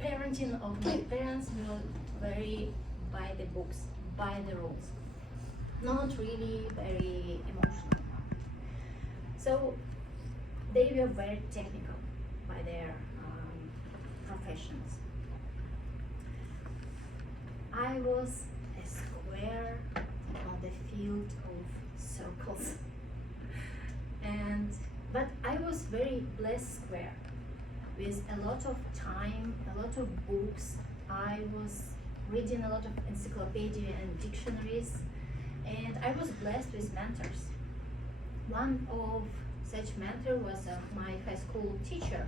parenting of my parents were very by the books, by the rules, not really very emotional. So they were very technical by their professions. I was a square on the field of circles, but I was very blessed square with a lot of time, a lot of books. I was reading a lot of encyclopedia and dictionaries, and I was blessed with mentors. One of such mentor was my high school teacher,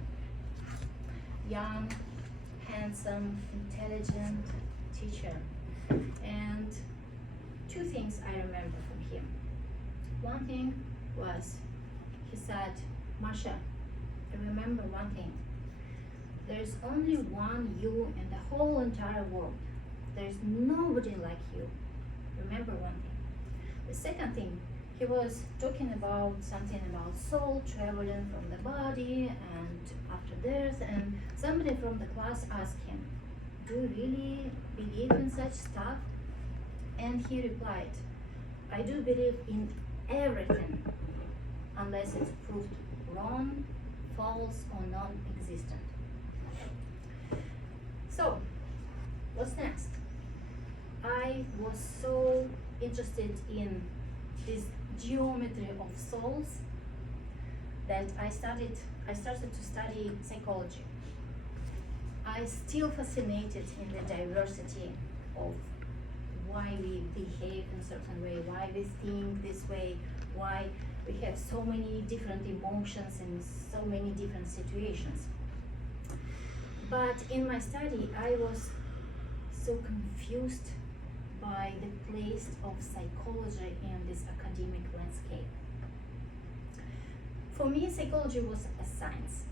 young, handsome, intelligent teacher. And two things I remember from him. One thing was, he said, Masha, remember one thing. There's only one you in the whole entire world. There's nobody like you. Remember one thing. The second thing, he was talking about something about soul traveling from the body and after death, and somebody from the class asked him, do you really believe in such stuff? And he replied, I do believe in everything unless it's proved wrong, false, or non-existent. So, what's next? I was so interested in this geometry of souls that I started to study psychology. I still fascinated in the diversity of why we behave in a certain way, why we think this way, why we have so many different emotions in so many different situations. But in my study, I was so confused by the place of psychology in this academic landscape. For me, psychology was a science,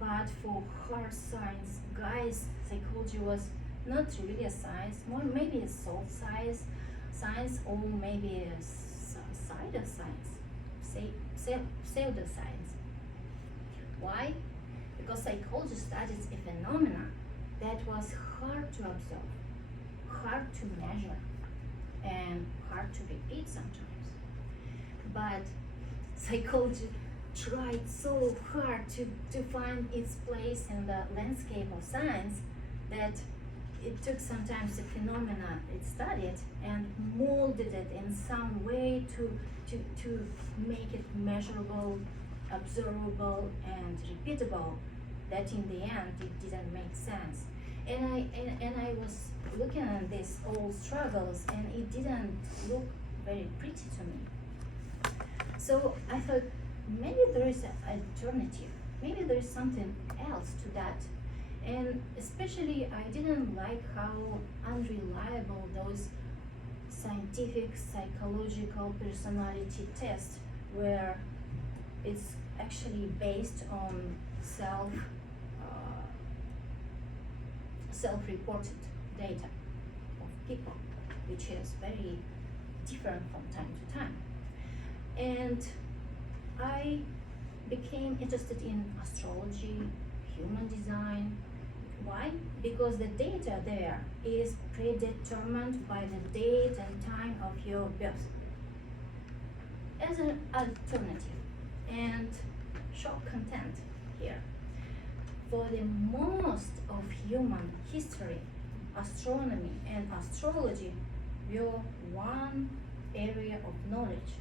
but for hard science guys, psychology was not really a science, more maybe a soft science, or maybe a side of science, pseudoscience. Why? Because psychology studies a phenomena that was hard to observe, hard to measure, and hard to repeat sometimes. But psychology tried so hard to find its place in the landscape of science that it took sometimes the phenomena it studied and molded it in some way to make it measurable, observable, and repeatable, that in the end it didn't make sense. And I was looking at these old struggles, and it didn't look very pretty to me. So I thought, maybe there is an alternative. Maybe there is something else to that. And especially, I didn't like how unreliable those scientific psychological personality tests were. It's actually based on self-reported data of people, which is very different from time to time. And I became interested in astrology, human design. Why? Because the data there is predetermined by the date and time of your birth. As an alternative, and shock content here, for the most of human history, astronomy and astrology were one area of knowledge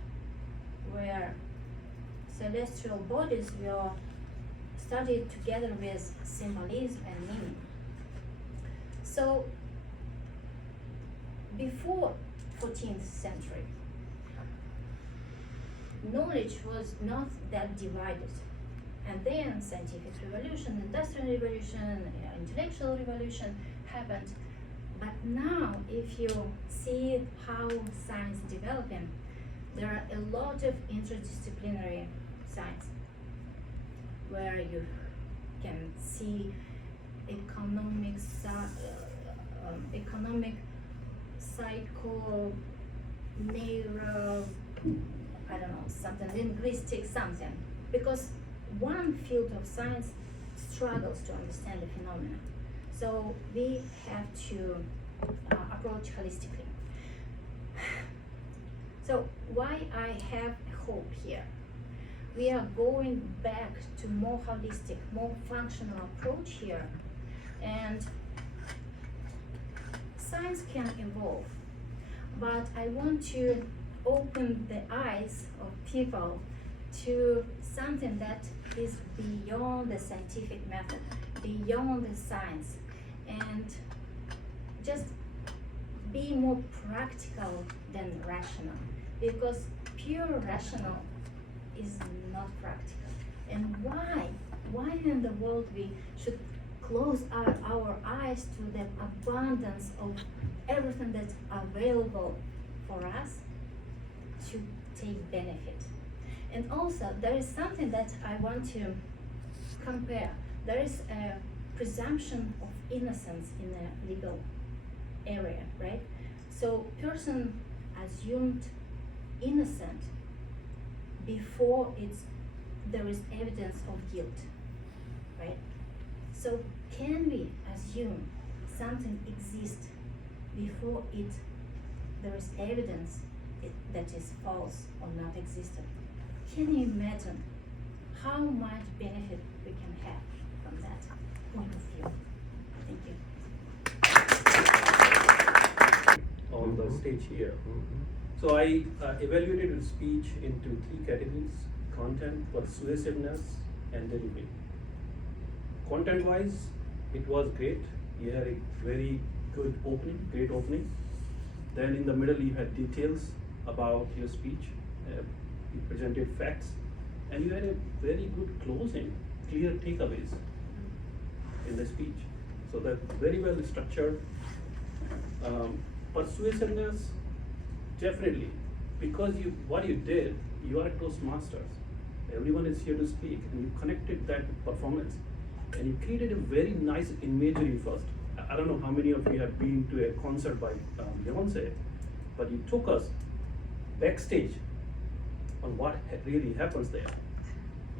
where celestial bodies were studied together with symbolism and meaning. So before 14th century, knowledge was not that divided. And then scientific revolution, industrial revolution, intellectual revolution happened. But now, if you see how science developing, there are a lot of interdisciplinary science where you can see economic, psycho, neuro, something linguistic, something. Because one field of science struggles to understand the phenomena. So we have to approach holistically. So why I have hope here? We are going back to more holistic, more functional approach here, and science can evolve, but I want to open the eyes of people to something that is beyond the scientific method, beyond the science, and just be more practical than rational, because pure rational is not practical. And why in the world we should close our eyes to the abundance of everything that's available for us to take benefit? And also there is something that I want to compare. There is a presumption of innocence in a legal area, right? So person assumed innocent before there is evidence of guilt, right? So can we assume something exists before there is evidence that is false or not existent? Can you imagine how much benefit we can have from that point of view? Thank you. On the stage here. So I evaluated speech into 3 categories: content, persuasiveness, and delivery. Content-wise, it was great. You had a very good opening, great opening. Then in the middle, you had details about your speech. You presented facts, and you had a very good closing, clear takeaways in the speech. So that's very well structured. Persuasiveness, definitely, because what you did, you are a Toastmasters. Everyone is here to speak, and you connected that performance, and you created a very nice imagery first. I don't know how many of you have been to a concert by Beyonce, but you took us backstage on what really happens there.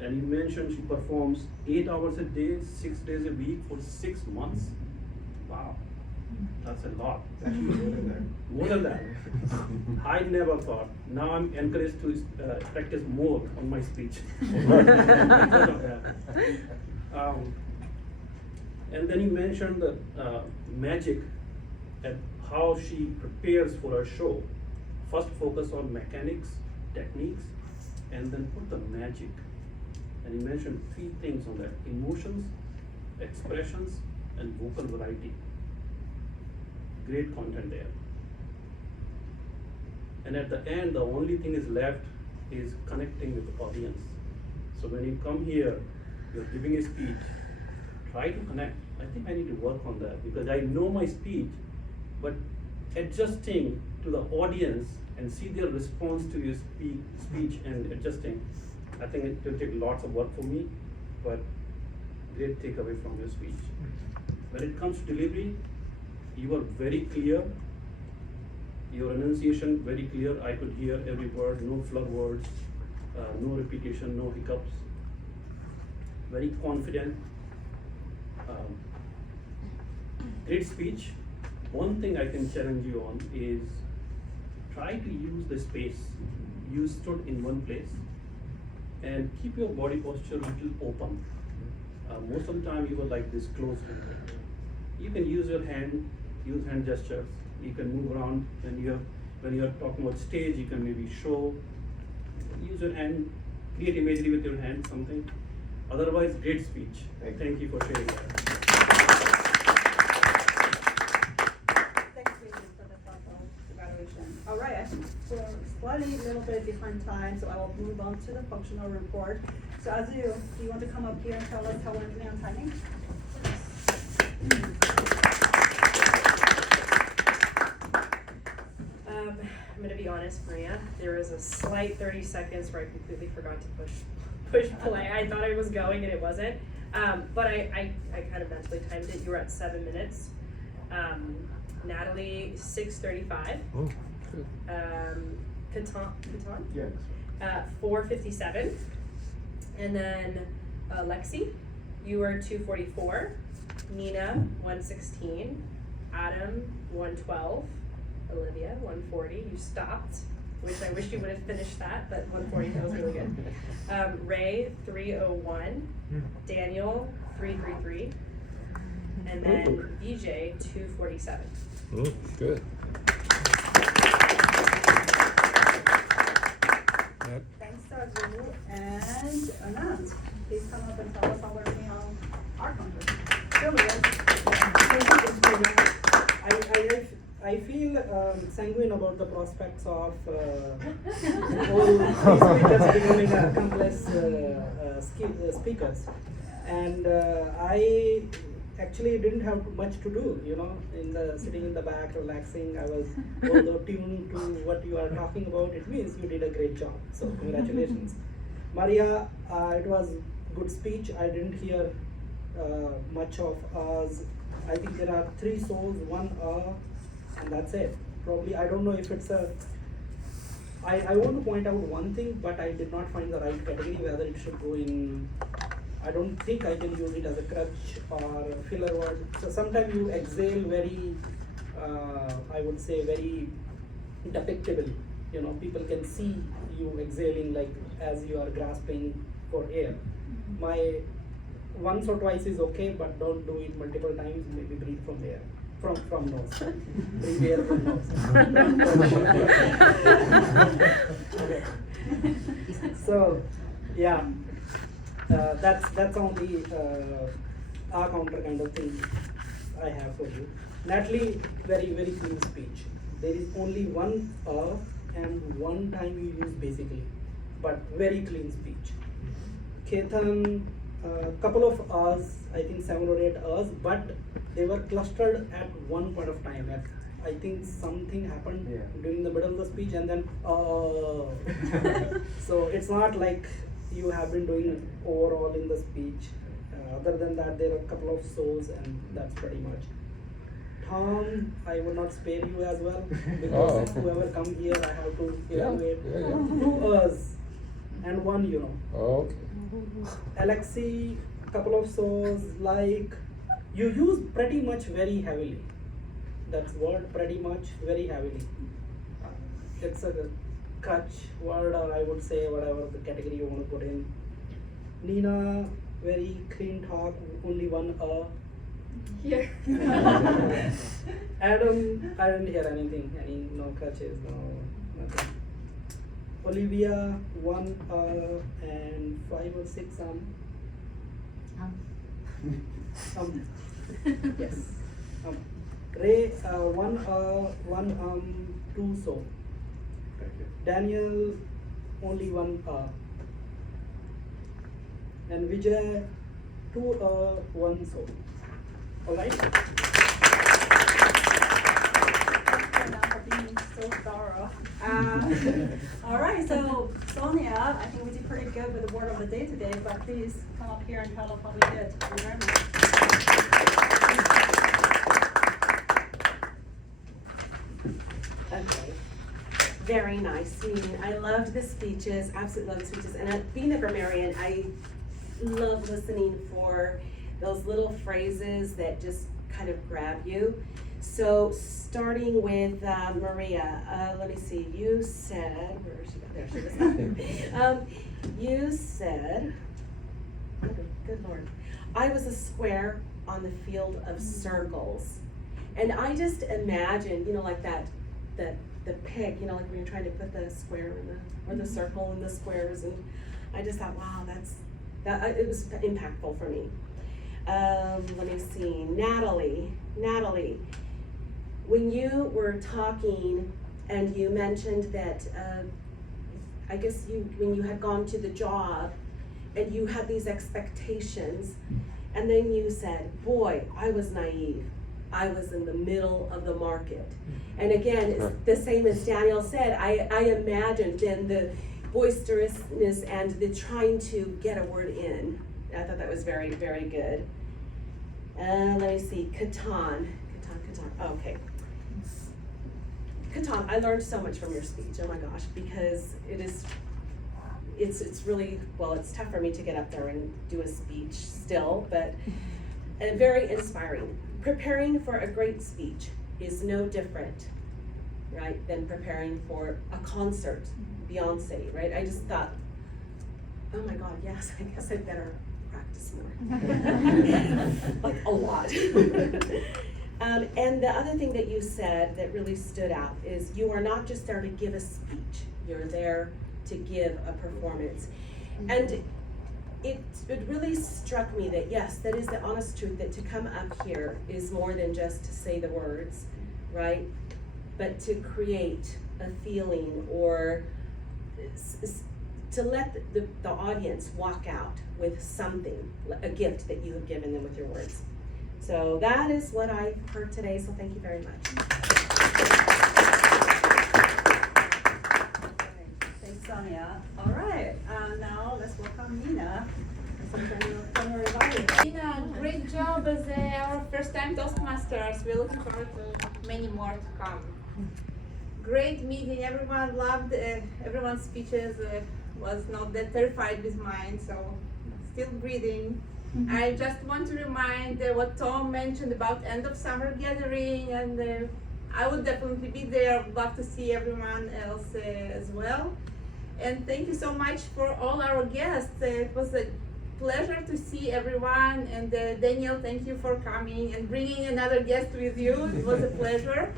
And you mentioned she performs 8 hours a day, 6 days a week for 6 months. Wow, that's a lot. More than that. I never thought. Now I'm encouraged to practice more on my speech. Because of that. And then you mentioned the magic and how she prepares for her show. First focus on mechanics, techniques, and then put the magic. And you mentioned 3 things on that: emotions, expressions, and vocal variety. Great content there. And at the end, the only thing is left is connecting with the audience. So when you come here, you're giving a speech, try to connect. I think I need to work on that, because I know my speech, but adjusting to the audience and see their response to your speech and adjusting, I think it will take lots of work for me, but great takeaway from your speech. When it comes to delivery, you were very clear, your enunciation very clear. I could hear every word, no slur words, no repetition, no hiccups. Very confident. Great speech. One thing I can challenge you on is try to use the space. You stood in one place, and keep your body posture a little open. Most of the time you were like this closed. You can use your hand, use hand gestures. You can move around when you're talking about stage. You can maybe show. Use your hand, create imagery with your hand, something. Otherwise, great speech. Thank you for sharing that. Thanks, Susan, for the thoughtful evaluation. All right, I think we're slightly a little bit behind time, so I will move on to the functional report. So Azu, do you want to come up here and tell us how we're doing on timing? I'm gonna be honest, Maria. There was a slight 30 seconds where I completely forgot to push play. I thought I was going and it wasn't. But I kind of mentally timed it. You were at 7 minutes. Natalie, 6:35. Oh, Catan? yes. 4:57. And then Lexi, You were 244. Nina, 116. Adam, 112. Olivia, 140. You stopped, which I wish you would have finished that, but 140, that was really good. Ray, 301. Daniel, 333. And then VJ, 247. Good. Thanks, Raju. And Anand, please come up and tell us how we're doing on our counter. I feel sanguine about the prospects of whole speakers becoming accomplished speakers, and I actually didn't have much to do, sitting in the back, relaxing. I was although tuned to what you are talking about. It means you did a great job. So congratulations, Maria. It was good speech. I didn't hear much of us. I think there are 3 souls, 1 and that's it. Probably, I don't know if it's I want to point out one thing, but I did not find the right category, whether it should go in, I don't think I can use it as a crutch or a filler word. So sometimes you exhale very, I would say very depictably. People can see you exhaling like as you are grasping for air. My once or twice is okay, but don't do it multiple times. Maybe breathe from air. From nose. Breathe air from nose. Okay. So, yeah, that's on the counter kind of thing I have for you. Natalie, very very clean speech. There is only one and one time you use basically, but very clean speech. Ketan, couple of us, I think 7 or 8 us, but they were clustered at one point of time. I think something happened during the middle of the speech, and then so it's not like you have been doing overall in the speech. Other than that, there are a couple of souls, and that's pretty much. Tom, I would not spare you as well, because whoever come here, I have to evaluate. 2 us and 1, Okay. Alexi, couple of souls, like you use pretty much very heavily. That's word, pretty much very heavily. It's a crutch word, or I would say whatever the category you want to put in. Nina, very clean talk, only 1 Here. Adam, I didn't hear anything, no crutches, no nothing. Olivia, 1 and 5 or 6 yes. Ray, 1 2 so. Daniel, only 1 and Vijay, 2 1 so. All right. For being so thorough. All right, so Sonia, I think we did pretty good with the word of the day today, but please come up here and tell us how we did. Thank you very much. Okay. Very nice. I loved the speeches, absolutely loved the speeches. And being a grammarian, I love listening for those little phrases that just kind of grab you. So starting with Maria, let me see, you said, where is she? There she is. You said, good Lord, I was a square on the field of circles. And I just imagine, like the pig, like when you're trying to put the square in or the circle in the squares, and I just thought, wow, it was impactful for me. Let me see, Natalie, when you were talking and you mentioned that, I guess when you had gone to the job and you had these expectations, and then you said, boy, I was naive. I was in the middle of the market. And again, it's the same as Daniel said, I imagined then the boisterousness and the trying to get a word in. I thought that was very, very good. Let me see, Katan. Okay. Katan, I learned so much from your speech, oh my gosh, because it it's really, well, it's tough for me to get up there and do a speech still, but very inspiring. Preparing for a great speech is no different, right, than preparing for a concert, Beyonce, right? I just thought, oh my God, yes, I guess I better practice more. Like a lot. And the other thing that you said that really stood out is you are not just there to give a speech, you're there to give a performance. And it really struck me that yes, that is the honest truth, that to come up here is more than just to say the words, right? But to create a feeling or to let the audience walk out with something, a gift that you have given them with your words. So that is what I heard today, so thank you very much. Thanks, Sonia. All right, now let's welcome Nina. Nina, great job as our first time Toastmasters. We look forward to many more to come. Great meeting, everyone loved everyone's speeches. Was not that terrified with mine, so still breathing. I just want to remind what Tom mentioned about end of summer gathering, and I would definitely be there. Would love to see everyone else as well. And thank you so much for all our guests. It was a pleasure to see everyone. And Daniel, thank you for coming and bringing another guest with you. It was a pleasure.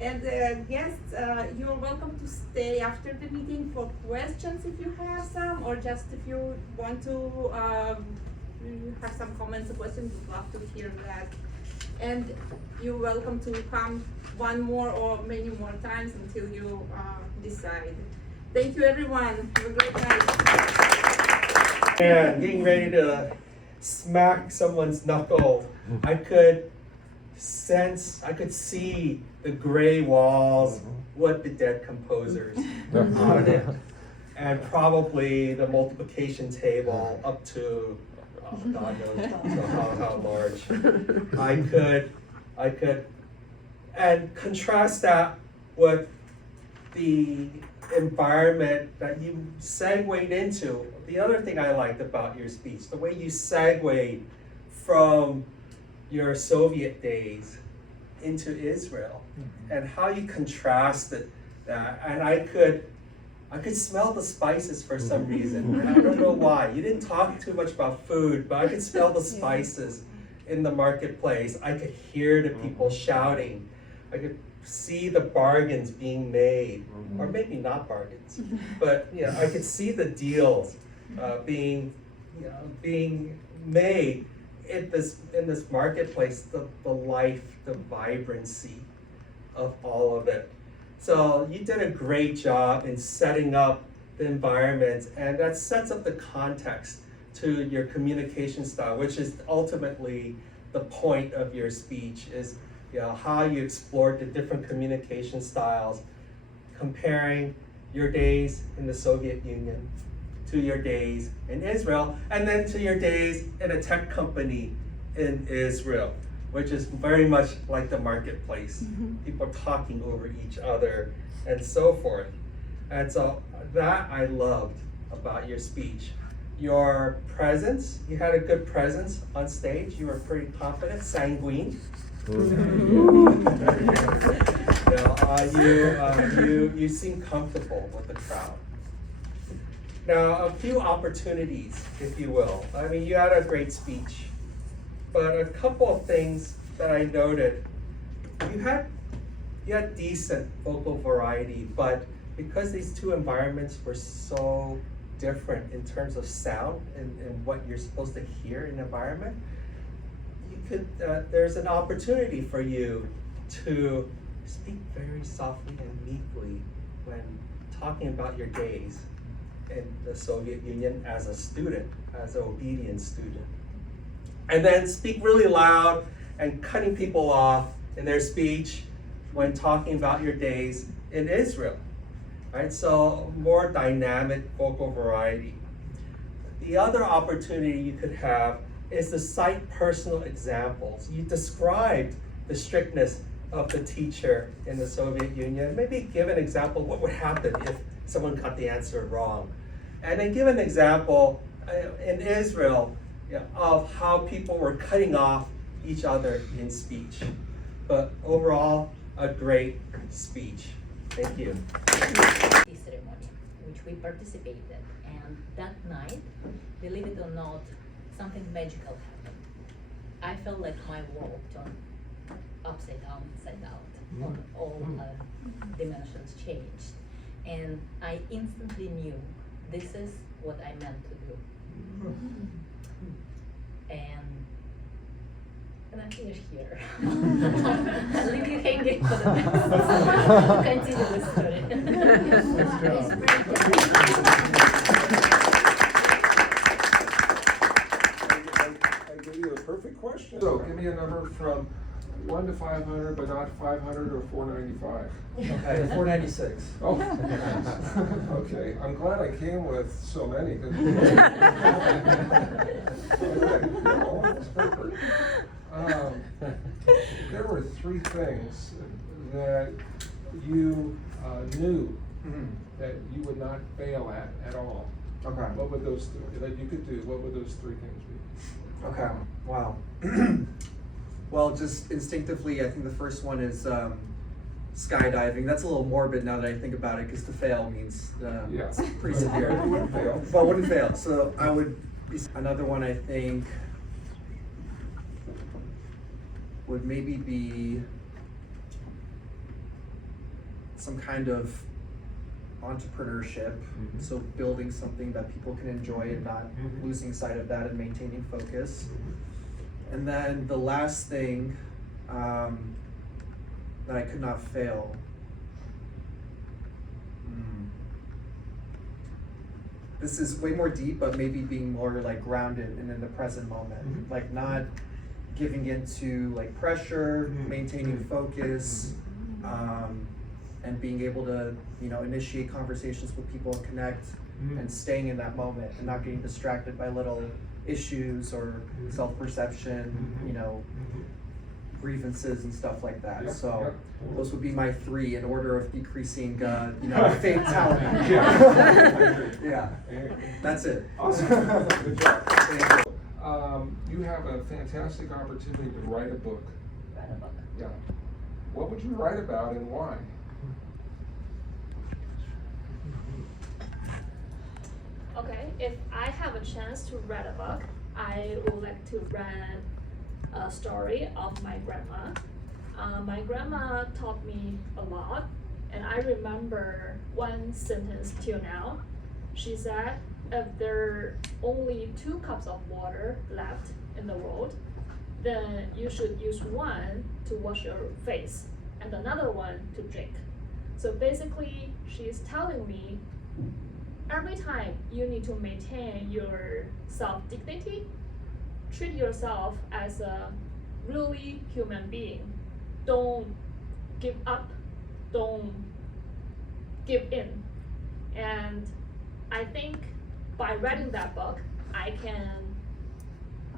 And guests, you are welcome to stay after the meeting for questions if you have some, or just if you want to have some comments or questions, we'd love to hear that. And you're welcome to come one more or many more times until you decide. Thank you, everyone. Have a great night. And getting ready to smack someone's knuckle, I could see the gray walls with the dead composers on it, and probably the multiplication table up to God knows how large. I could, and contrast that with the environment that you segued into. The other thing I liked about your speech, the way you segued from your Soviet days into Israel, and how you contrasted that. And I could smell the spices for some reason. And I don't know why. You didn't talk too much about food, but I could smell the spices in the marketplace. I could hear the people shouting. I could see the bargains being made, or maybe not bargains, but I could see the deals being made in this marketplace. The life, the vibrancy of all of it. So you did a great job in setting up the environment, and that sets up the context to your communication style, which is ultimately the point of your speech, is how you explored the different communication styles, comparing your days in the Soviet Union to your days in Israel, and then to your days in a tech company in Israel, which is very much like the marketplace. People talking over each other and so forth. And so that I loved about your speech. Your presence, you had a good presence on stage. You were pretty confident, sanguine. You seem comfortable with the crowd. Now, a few opportunities, if you will. I mean, you had a great speech, but a couple of things that I noted. You had decent vocal variety, but because these two environments were so different in terms of sound and what you're supposed to hear in the environment, there's an opportunity for you to speak very softly and meekly when talking about your days in the Soviet Union as a student, as an obedient student. And then speak really loud and cutting people off in their speech when talking about your days in Israel. Right? So more dynamic vocal variety. The other opportunity you could have is to cite personal examples. You described the strictness of the teacher in the Soviet Union. Maybe give an example of what would happen if someone got the answer wrong. and then give an example in Israel of how people were cutting off each other in speech. But overall, a great speech. Thank you. Ceremony, which we participated, and that night, believe it or not, something magical happened. I felt like my world turned upside down, inside out, on all dimensions changed, and I instantly knew this is what I meant to do. And I finish here. I'll leave you hanging for the next. Continue the story. I gave you a perfect question. So give me a number from 1 to 500, but not 500 or 495. Okay, 496. Oh, okay. I'm glad I came with so many. Okay, no, that's perfect. There were 3 things that you knew that you would not fail at all. Okay. What would those that you could do? What would those 3 things be? Okay, wow. Well, just instinctively, I think the first one is skydiving. That's a little morbid now that I think about it, because to fail means Yeah. pretty severe. You wouldn't fail. But wouldn't fail. So I would be another one. I think would maybe be some kind of entrepreneurship. So building something that people can enjoy and not losing sight of that and maintaining focus. And then the last thing that I could not fail. This is way more deep, but maybe being more like grounded and in the present moment, like not giving into like pressure, maintaining focus, and being able to, you know, initiate conversations with people and connect and staying in that moment and not getting distracted by little issues or self-perception, you know, grievances and stuff like that. Yeah, So yeah. those would be my 3 in order of decreasing, you know, fatality. Yeah, that's it. Awesome. Good job. Thank you. You have a fantastic opportunity to write a book. Yeah. What would you write about and why? Okay, if I have a chance to write a book, I would like to write a story of my grandma. My grandma taught me a lot, and I remember one sentence till now. She said, if there are only 2 cups of water left in the world, then you should use one to wash your face and another one to drink. So basically, she's telling me every time you need to maintain your self-dignity, treat yourself as a really human being. Don't give up, don't give in. And I think by writing that book, I can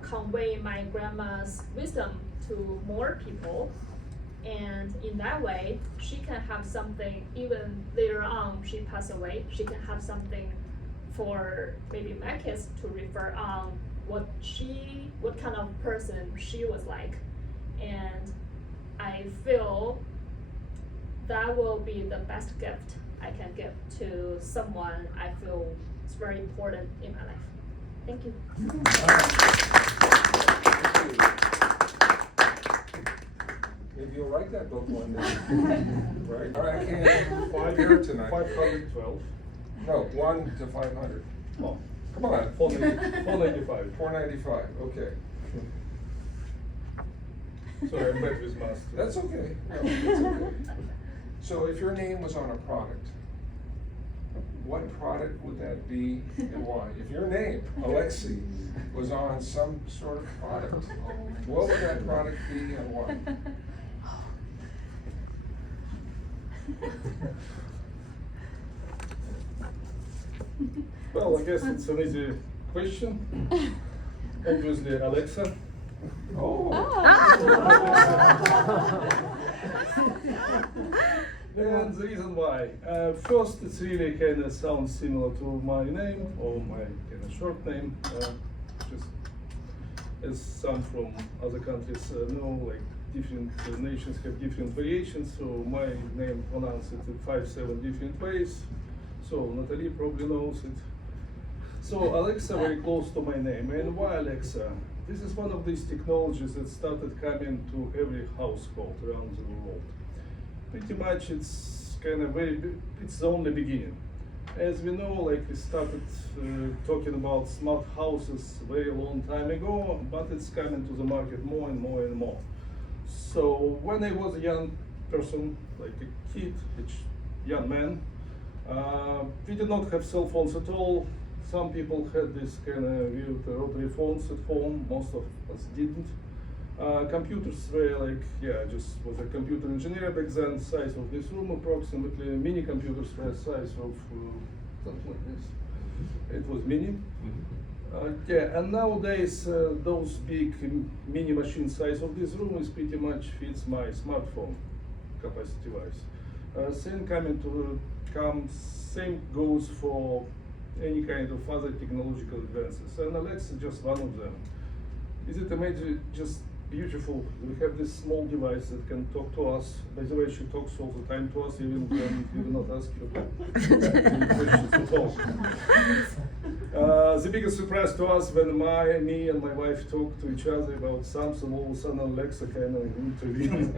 convey my grandma's wisdom to more people. And in that way, she can have something, even later on she passed away, she can have something for maybe my kids to refer on what kind of person she was like. And I feel that will be the best gift I can give to someone I feel is very important in my life. Thank you. Maybe you'll write that book one day. Right? All right, I can't 5 here tonight. 512. No, 1 to 500. Oh, Come on. 495. 495, okay. Sorry, I'm bad with math. That's okay. No, that's okay. So if your name was on a product, what product would that be and why? If your name, Alexi, was on some sort of product, what would that product be and why? Well, I guess it's an easy question. Obviously, Alexa. Oh. And the reason why, first it's really kind of sounds similar to my name or my kind of short name, just as some from other countries know, like different nations have different variations. So my name pronounced it in 5-7 different ways. So Natalie probably knows it. So Alexa very close to my name. And why Alexa? This is one of these technologies that started coming to every household around the world. Pretty much it's kind of it's the only beginning. As we know, like we started talking about smart houses very long time ago, but it's coming to the market more and more and more. So when I was a young person, like a kid, young man, we did not have cell phones at all. Some people had this kind of weird rotary phones at home, most of us didn't. Computers were like, yeah, just was a computer engineer back then, size of this room approximately. Mini computers were size of something like this. It was mini. Yeah, and nowadays those big mini machine size of this room is pretty much fits my smartphone capacity wise. Same goes for any kind of other technological advances, and Alexa is just one of them. Is it amazing? Just beautiful. We have this small device that can talk to us. By the way, she talks all the time to us, even when we do not ask her any questions at all. The biggest surprise to us when me and my wife talk to each other about something, all of a sudden Alexa kind of intervenes.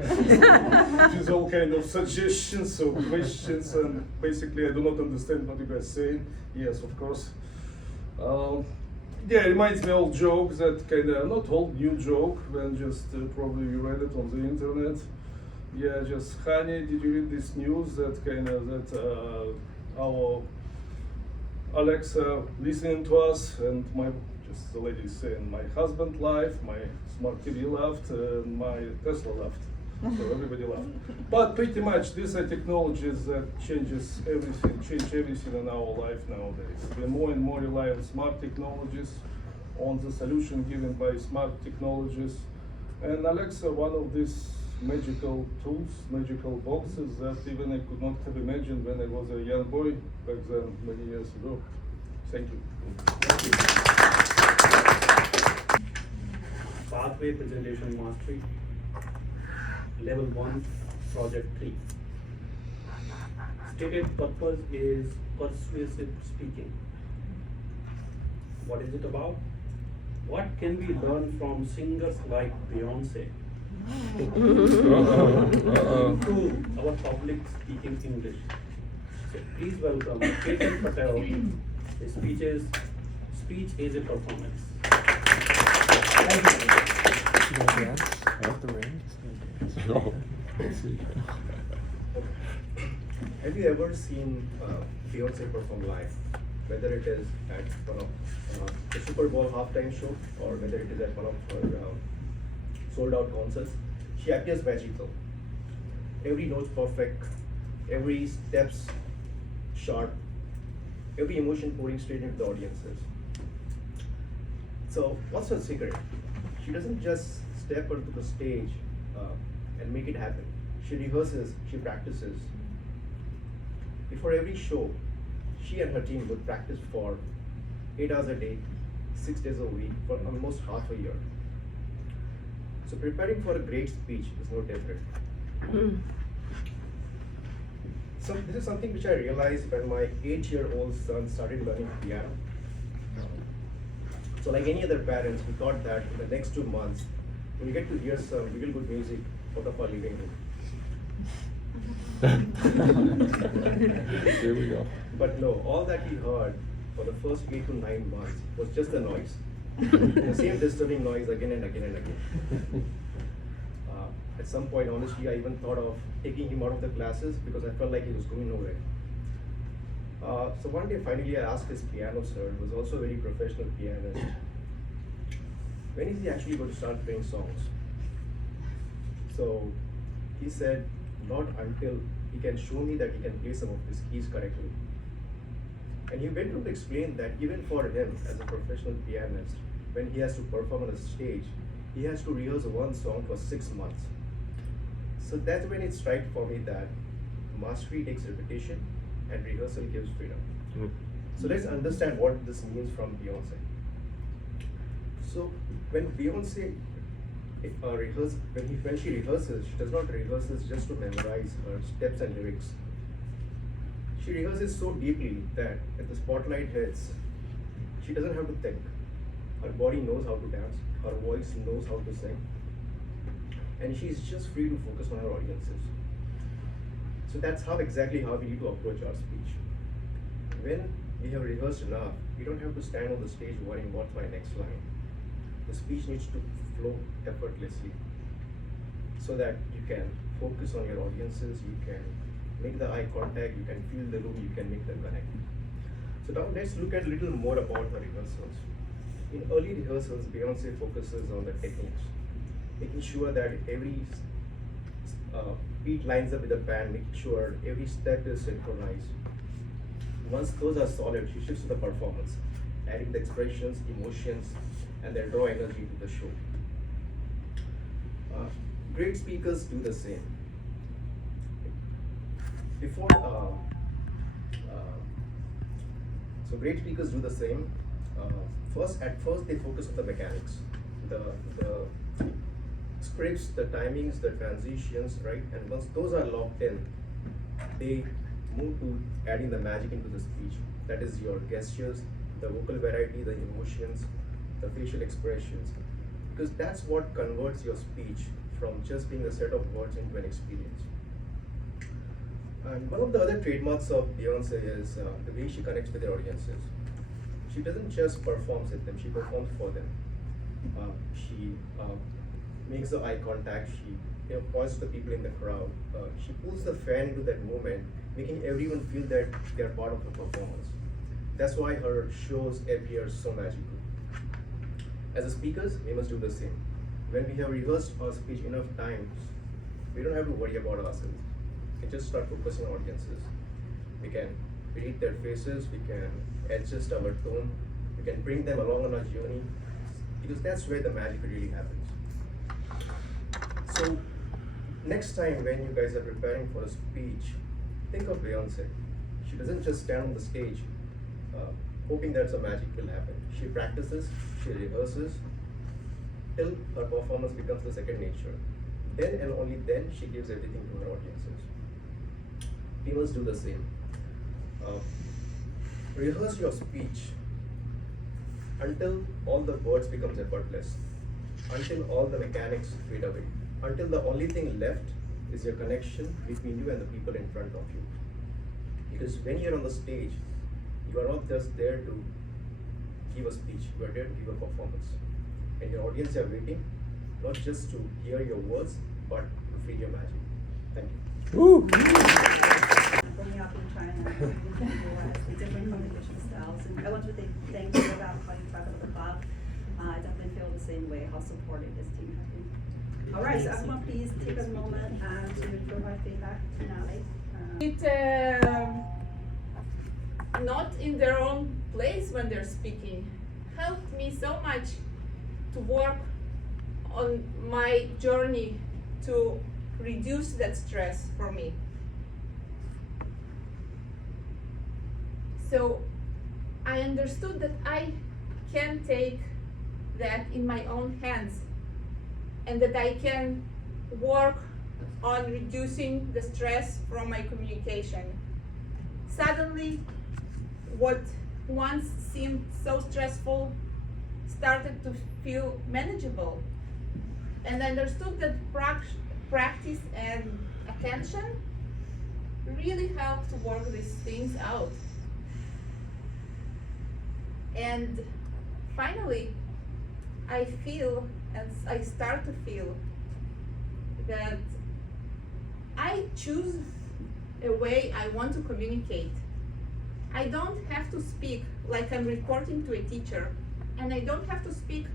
She's all kind of suggestions or questions, and basically I do not understand what you guys saying. Yes, of course. Yeah, it reminds me old jokes that kind of, not old, new joke, when just probably you read it on the internet. Yeah, just, honey, did you read this news that kind of, that our Alexa listening to us, and the lady is saying, my husband laughed, my smart TV laughed, and my Tesla laughed. So everybody laughed. But pretty much these are technologies that change everything in our life nowadays. We more and more rely on smart technologies, on the solution given by smart technologies. And Alexa, one of these magical tools, magical boxes that even I could not have imagined when I was a young boy back then, many years ago. Thank you. Pathway Presentation Mastery, Level 1, Project 3. Stated purpose is persuasive speaking. What is it about? What can we learn from singers like Beyonce? Improve our public speaking English. So please welcome Ketan Patel. His speech is a performance. Have you ever seen Beyonce perform live? Whether it is at one of the Super Bowl halftime show or whether it is at one of her sold out concerts, she appears magical. Every note's perfect, every step's sharp, every emotion pouring straight into the audiences. So what's her secret? She doesn't just step onto the stage and make it happen. She rehearses, she practices. Before every show, she and her team would practice for 8 hours a day, 6 days a week, for almost half a year. So preparing for a great speech is no different. So this is something which I realized when my 8-year-old son started learning piano. So like any other parents, we thought that in the next 2 months, we'll get to hear some real good music out of our living room. Here we go. But no, all that he heard for the first 8 to 9 months was just the noise. The same disturbing noise again and again and again. At some point, honestly, I even thought of taking him out of the classes because I felt like he was going nowhere. So one day, finally, I asked his piano sir, who was also a very professional pianist, when is he actually going to start playing songs? So he said, not until he can show me that he can play some of these keys correctly. And he went on to explain that even for him, as a professional pianist, when he has to perform on a stage, he has to rehearse one song for 6 months. So that's when it struck for me that mastery takes repetition and rehearsal gives freedom. So let's understand what this means from Beyonce. So when Beyonce when she rehearses, she does not rehearse just to memorize her steps and lyrics. She rehearses so deeply that if the spotlight hits, she doesn't have to think. Her body knows how to dance, her voice knows how to sing, and she's just free to focus on her audiences. So that's exactly how we need to approach our speech. When we have rehearsed enough, we don't have to stand on the stage worrying what's my next line. The speech needs to flow effortlessly so that you can focus on your audiences, you can make the eye contact, you can feel the room, you can make them connect. So now let's look at a little more about her rehearsals. In early rehearsals, Beyonce focuses on the techniques, making sure that every beat lines up with the band, making sure every step is synchronized. Once those are solid, she shifts to the performance, adding the expressions, emotions, and then draw energy to the show. Great speakers do the same. So great speakers do the same. At first they focus on the mechanics, the scripts, the timings, the transitions, right? And once those are locked in, they move to adding the magic into the speech. That is your gestures, the vocal variety, the emotions, the facial expressions, because that's what converts your speech from just being a set of words into an experience. And one of the other trademarks of Beyonce is the way she connects with her audiences. She doesn't just perform with them, she performs for them. She makes the eye contact, she points to the people in the crowd. She pulls the fan into that moment, making everyone feel that they are part of the performance. That's why her shows appear so magical. As speakers, we must do the same. When we have rehearsed our speech enough times, we don't have to worry about ourselves. We can just start focusing on audiences. We can read their faces, we can adjust our tone, we can bring them along on our journey, because that's where the magic really happens. So, next time when you guys are preparing for a speech, think of Beyonce. She doesn't just stand on the stage hoping that some magic will happen. She practices, she rehearses, till her performance becomes the second nature. Then and only then she gives everything to her audiences. We must do the same. Rehearse your speech until all the words becomes effortless, until all the mechanics fade away, until the only thing left is your connection between you and the people in front of you. Because when you're on the stage, you are not just there to give a speech, you are there to give a performance. And your audience are waiting, not just to hear your words, but to feel your magic. Thank you. Growing up in China, in the US, the different communication styles. And I want to thank you about how you talk about the club. I definitely feel the same way, how supportive this team has been. All right, so everyone please take a moment to provide feedback to Natalie. Not in their own place when they're speaking helped me so much to work on my journey to reduce that stress for me. So I understood that I can take that in my own hands and that I can work on reducing the stress from my communication. Suddenly, what once seemed so stressful started to feel manageable, and I understood that practice and attention really help to work these things out. And finally, I feel, and I start to feel, that I choose a way I want to communicate. I don't have to speak like I'm reporting to a teacher, and I don't have to speak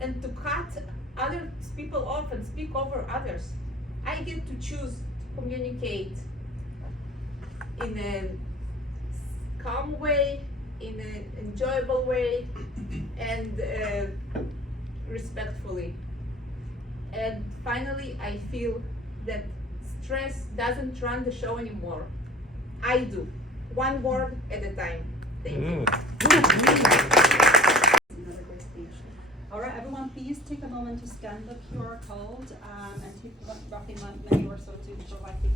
and to cut other people off and speak over others. I get to choose to communicate in a calm way, in an enjoyable way, and respectfully. And finally, I feel that stress doesn't run the show anymore. I do. One word at a time. Thank you. Another great speech. All right, everyone, please take a moment to scan the QR code and take roughly a minute or so to provide feedback.